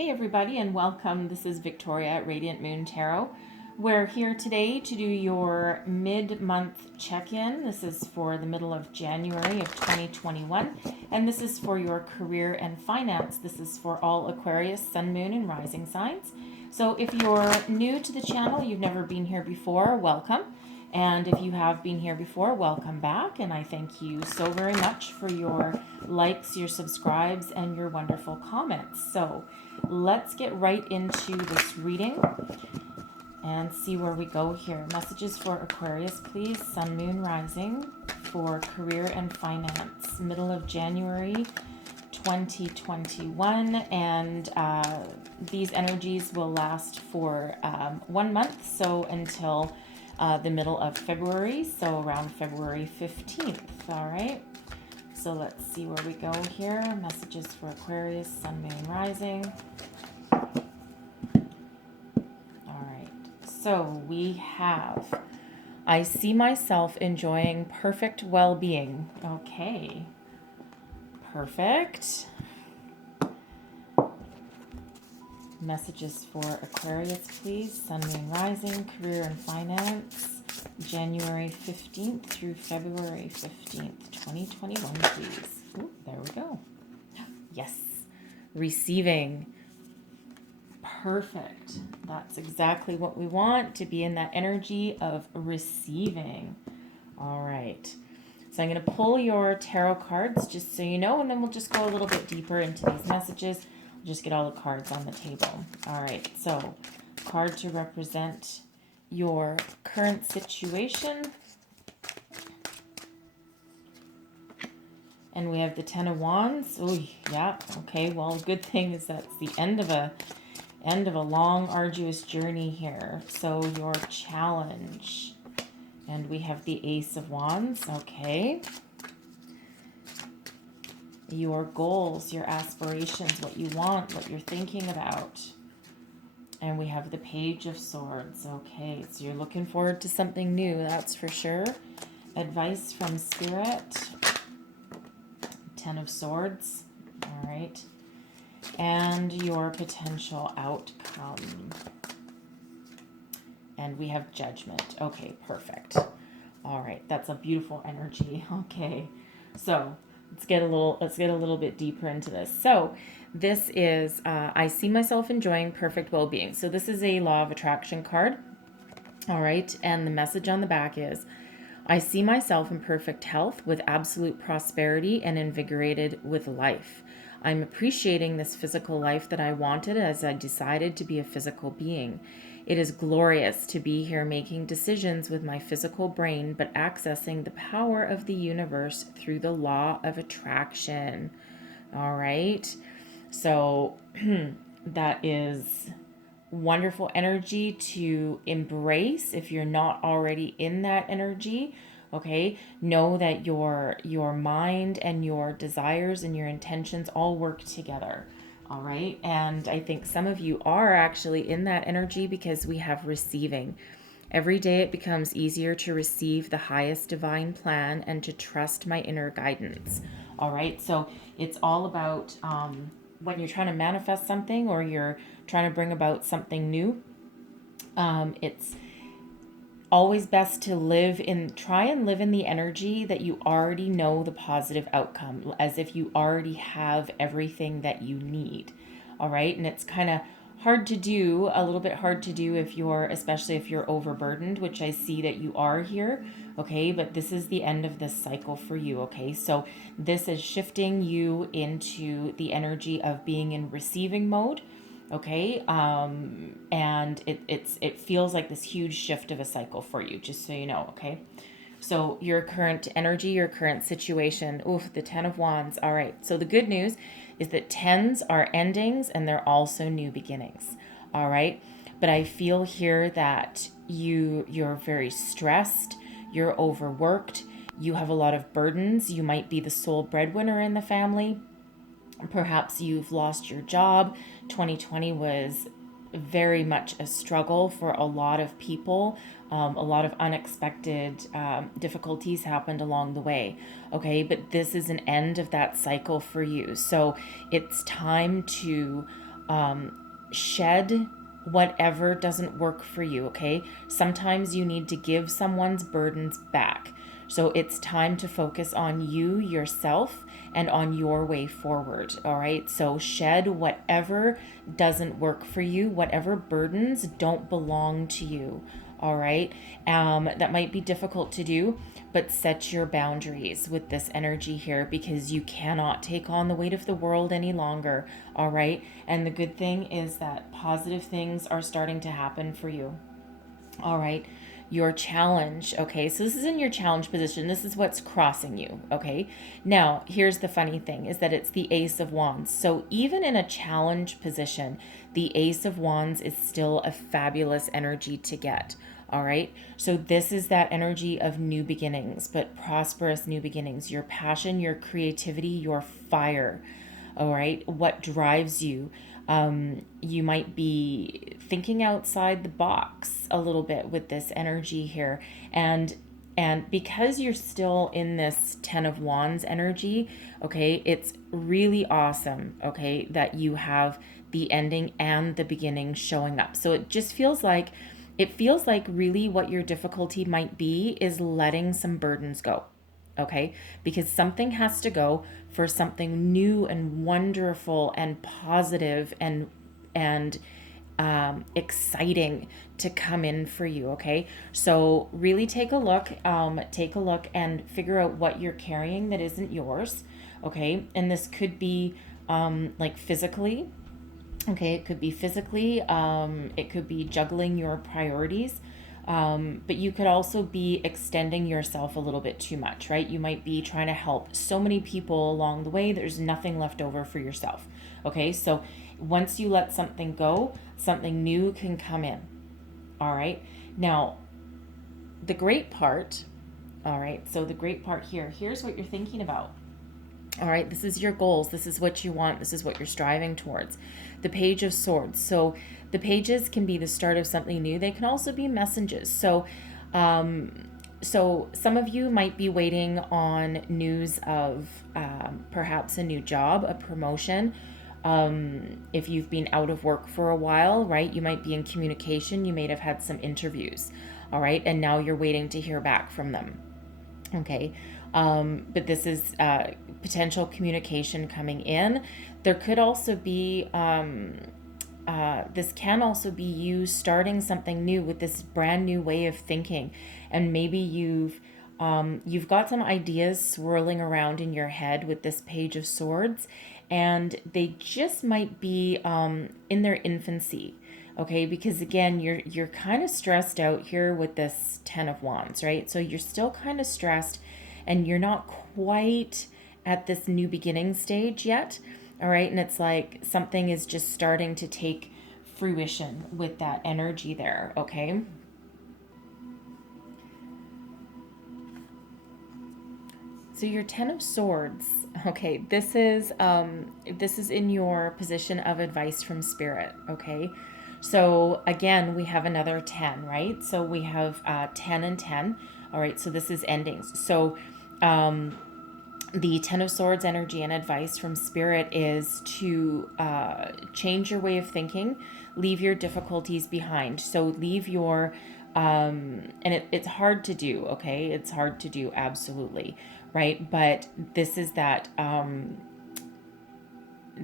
Hey everybody and welcome. This is Victoria at Radiant Moon Tarot. We're here today to do your mid-month check-in. This is for the middle of January of 2021 and this is for your career and finance. This is for all Aquarius, Sun, Moon and Rising signs. So if you're new to the channel, you've never been here before, welcome. And if you have been here before, welcome back. And I thank you so very much for your likes, your subscribes, and your wonderful comments. So let's get right into this reading and see where we go here. Messages for Aquarius, please. Sun, Moon, Rising for career and finance. Middle of January 2021. And these energies will last for 1 month. So until the middle of February, so around February 15th. All right. So let's see where we go here. Messages for Aquarius, Sun, Moon, Rising. All right. So we have, I see myself enjoying perfect well-being. Okay. Perfect. Messages for Aquarius, please. Sun, Moon, Rising, career and finance, January 15th through February 15th, 2021, please. Ooh, there we go. Yes. Receiving. Perfect. That's exactly what we want, to be in that energy of receiving. All right. So I'm going to pull your tarot cards just so you know, and then we'll just go a little bit deeper into these messages. Just get all the cards on the table. All right, so card to represent your current situation. And we have the Ten of Wands. Oh, yeah. Okay, well, good thing is that's the end of a long, arduous journey here. So your challenge. And we have the Ace of Wands. Okay. Your goals, your aspirations, what you want, what you're thinking about. And we have the Page of Swords. Okay, so you're looking forward to something new, that's for sure. Advice from Spirit. Ten of Swords. All right. And your potential outcome. And we have Judgment. Okay, perfect. All right, that's a beautiful energy. Okay, so let's get a little bit deeper into this. So this is, I see myself enjoying perfect well-being. So this is a law of attraction card. All right. And the message on the back is, I see myself in perfect health with absolute prosperity and invigorated with life. I'm appreciating this physical life that I wanted as I decided to be a physical being. It is glorious to be here making decisions with my physical brain, but accessing the power of the universe through the law of attraction. All right. So that is wonderful energy to embrace if you're not already in that energy. Okay, know that your mind and your desires and your intentions all work together. All right. And I think some of you are actually in that energy because we have receiving. Every day it becomes easier to receive the highest divine plan and to trust my inner guidance. All right. So it's all about when you're trying to manifest something or you're trying to bring about something new, it's always best to try and live in the energy that you already know the positive outcome, as if you already have everything that you need. All right. And it's kind of hard to do, a little bit hard to do especially if you're overburdened, which I see that you are here. Okay. But this is the end of this cycle for you. Okay. So this is shifting you into the energy of being in receiving mode. Okay. And it feels like this huge shift of a cycle for you, just so you know. Okay. So your current energy, your current situation, the Ten of Wands. All right. So the good news is that tens are endings and they're also new beginnings. All right. But I feel here that you're very stressed, you're overworked, you have a lot of burdens. You might be the sole breadwinner in the family. Perhaps you've lost your job. 2020 was very much a struggle for a lot of people. A lot of unexpected difficulties happened along the way. Okay, but this is an end of that cycle for you. So it's time to Shed whatever doesn't work for you, okay? Sometimes you need to give someone's burdens back. So it's time to focus on you, yourself, and on your way forward, all right? So shed whatever doesn't work for you, whatever burdens don't belong to you, all right? That might be difficult to do, but set your boundaries with this energy here because you cannot take on the weight of the world any longer, all right? And the good thing is that positive things are starting to happen for you, all right? Your challenge, okay? So this is in your challenge position. This is what's crossing you, okay? Now, here's the funny thing is that it's the Ace of Wands. So even in a challenge position, the Ace of Wands is still a fabulous energy to get, all right? So this is that energy of new beginnings, but prosperous new beginnings. Your passion, your creativity, your fire, all right? What drives you? You might be thinking outside the box a little bit with this energy here. And because you're still in this 10 of Wands energy, okay, it's really awesome, okay, that you have the ending and the beginning showing up. So it feels like really what your difficulty might be is letting some burdens go. Okay, because something has to go for something new and wonderful and positive and exciting to come in for you. Okay, so really take a look and figure out what you're carrying that isn't yours. Okay, and this could be like physically. Okay, it could be physically. It could be juggling your priorities. But you could also be extending yourself a little bit too much, right? You might be trying to help so many people along the way, there's nothing left over for yourself. Okay, so once you let something go, something new can come in. All right, now the great part, all right, so the great part here's what you're thinking about. All right, this is your goals. This is what you want. This is what you're striving towards. The Page of Swords. So the pages can be the start of something new. They can also be messages. So some of you might be waiting on news of perhaps a new job, a promotion. If you've been out of work for a while, right, you might be in communication. You may have had some interviews, all right, and now you're waiting to hear back from them. Okay, but this is potential communication coming in. There could also be, this can also be you starting something new with this brand new way of thinking. And maybe you've got some ideas swirling around in your head with this Page of Swords, and they just might be in their infancy. Okay, because again, you're kind of stressed out here with this 10 of Wands, right? So you're still kind of stressed and you're not quite at this new beginning stage yet. All right, and it's like something is just starting to take fruition with that energy there, okay? So your 10 of Swords, okay, this is in your position of advice from Spirit, okay? So again, we have another 10, right? So we have 10 and 10. All right, so this is endings. So the 10 of Swords energy and advice from Spirit is to change your way of thinking, leave your difficulties behind. So leave your, and it's hard to do, okay? It's hard to do, absolutely, right? But this is that,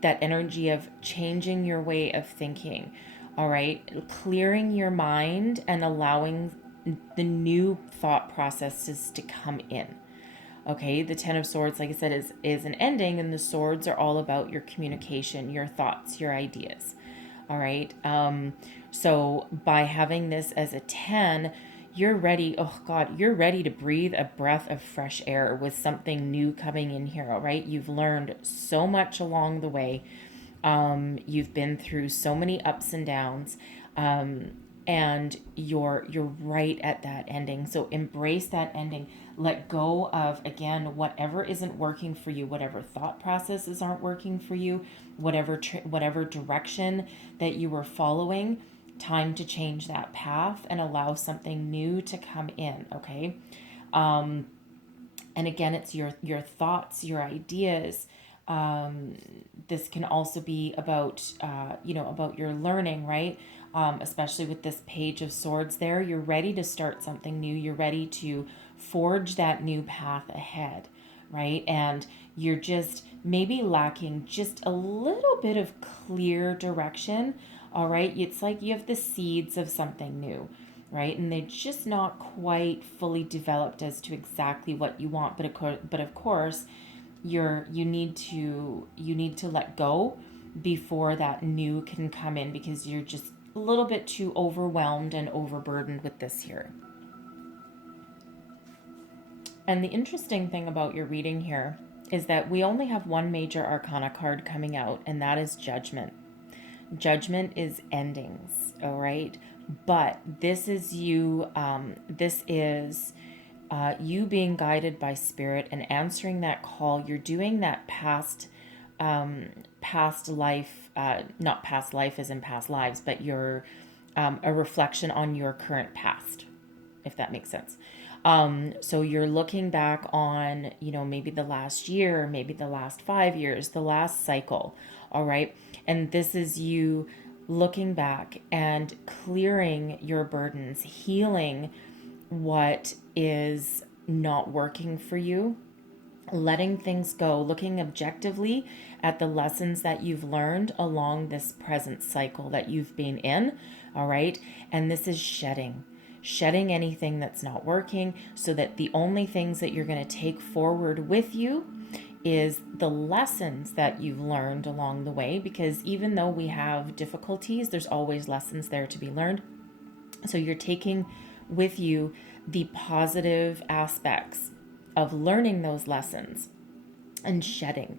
that energy of changing your way of thinking. All right, clearing your mind and allowing the new thought processes to come in. Okay, the 10 of Swords, like I said, is an ending, and the swords are all about your communication, your thoughts, your ideas. All right, so by having this as a 10, you're ready. Oh God, you're ready to breathe a breath of fresh air with something new coming in here. All right, you've learned so much along the way. You've been through so many ups and downs, and you're right at that ending. So embrace that ending. Let go of, again, whatever isn't working for you, whatever thought processes aren't working for you, whatever direction that you were following. Time to change that path and allow something new to come in. Okay, and again, it's your thoughts, your ideas. This can also be about, about your learning, right? Especially with this Page of Swords there, you're ready to start something new. You're ready to forge that new path ahead, right? And you're just maybe lacking just a little bit of clear direction, all right? It's like you have the seeds of something new, right? And they're just not quite fully developed as to exactly what you want. But of course, you need to let go before that new can come in, because you're just a little bit too overwhelmed and overburdened with this here. And the interesting thing about your reading here is that we only have one major arcana card coming out, and that is Judgment. Judgment is endings, all right? But this is you, you being guided by spirit and answering that call. You're doing that past life, not past life as in past lives, but you're a reflection on your current past, if that makes sense. So you're looking back on, maybe the last year, maybe the last 5 years, the last cycle, all right? And this is you looking back and clearing your burdens, healing what is not working for you, letting things go, looking objectively at the lessons that you've learned along this present cycle that you've been in, all right? And this is shedding anything that's not working, so that the only things that you're going to take forward with you is the lessons that you've learned along the way, because even though we have difficulties, there's always lessons there to be learned. So you're taking with you the positive aspects of learning those lessons and shedding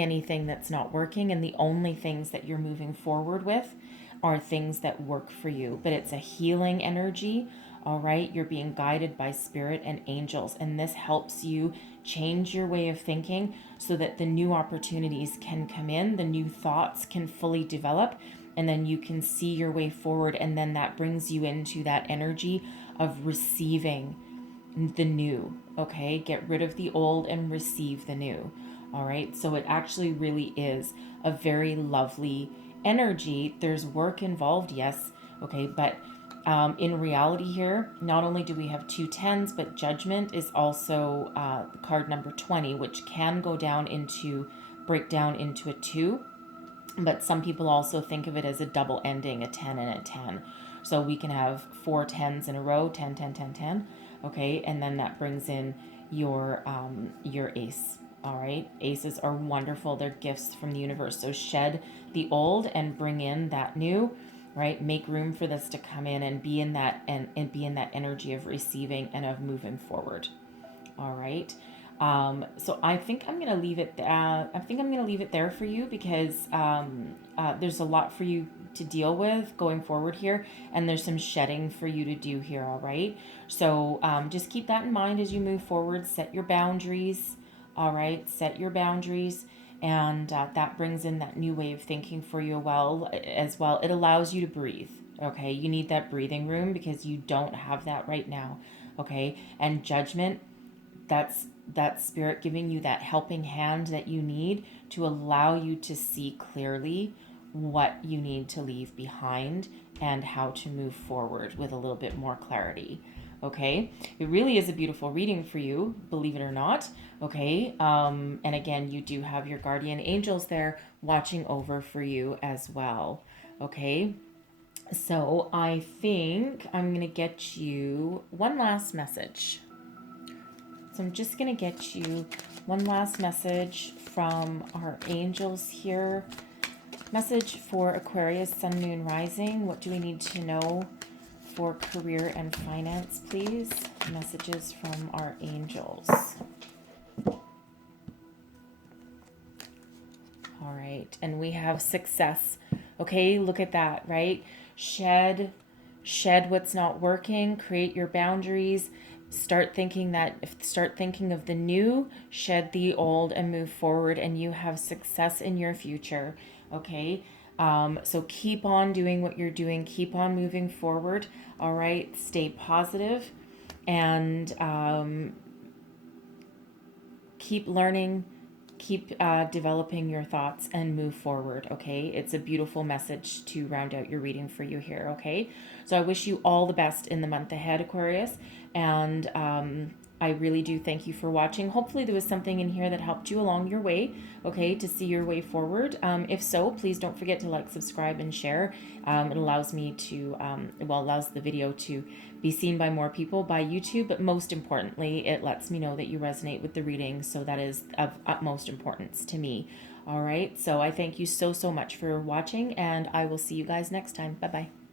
anything that's not working, and the only things that you're moving forward with are things that work for you. But it's a healing energy, all right? You're being guided by spirit and angels, and this helps you change your way of thinking so that the new opportunities can come in, the new thoughts can fully develop, and then you can see your way forward. And then that brings you into that energy of receiving the new, okay? Get rid of the old and receive the new, all right? So it actually really is a very lovely energy. There's work involved, yes, okay, but in reality here, not only do we have 2 10s, but Judgment is also card number 20, which can break down into a 2. But some people also think of it as a double ending, a 10 and a 10. So we can have 4 10s in a row, 10, 10, 10, 10, okay? And then that brings in your ace, all right? Aces are wonderful. They're gifts from the universe. So shed the old and bring in that new, right? Make room for this to come in and be in that and be in that energy of receiving and of moving forward. All right. So I think I'm gonna leave it. There for you, because there's a lot for you to deal with going forward here, and there's some shedding for you to do here. All right. So just keep that in mind as you move forward. Set your boundaries. All right. Set your boundaries. And that brings in that new way of thinking for you as well. It allows you to breathe, okay? You need that breathing room because you don't have that right now, okay? And Judgment, that's spirit giving you that helping hand that you need to allow you to see clearly what you need to leave behind and how to move forward with a little bit more clarity. Okay, it really is a beautiful reading for you, believe it or not. Okay, and again, you do have your guardian angels there watching over for you as well. Okay, so I think I'm gonna get you one last message. So I'm just gonna get you one last message from our angels here. Message for Aquarius, Sun, Moon, Rising. What do we need to know for career and finance, please? Messages from our angels. All right, and we have success. Okay, look at that, right? Shed what's not working, create your boundaries, start thinking of the new, shed the old, and move forward, and you have success in your future. Okay, so keep on doing what you're doing, keep on moving forward. All right, stay positive, and keep learning, keep developing your thoughts and move forward, okay? It's a beautiful message to round out your reading for you here, okay? So I wish you all the best in the month ahead, Aquarius, and I really do thank you for watching. Hopefully there was something in here that helped you along your way, okay, to see your way forward. If so, please don't forget to like, subscribe, and share. It allows me to, allows the video to be seen by more people by YouTube, but most importantly, it lets me know that you resonate with the reading, so that is of utmost importance to me. All right, so I thank you so much for watching, and I will see you guys next time. Bye-bye.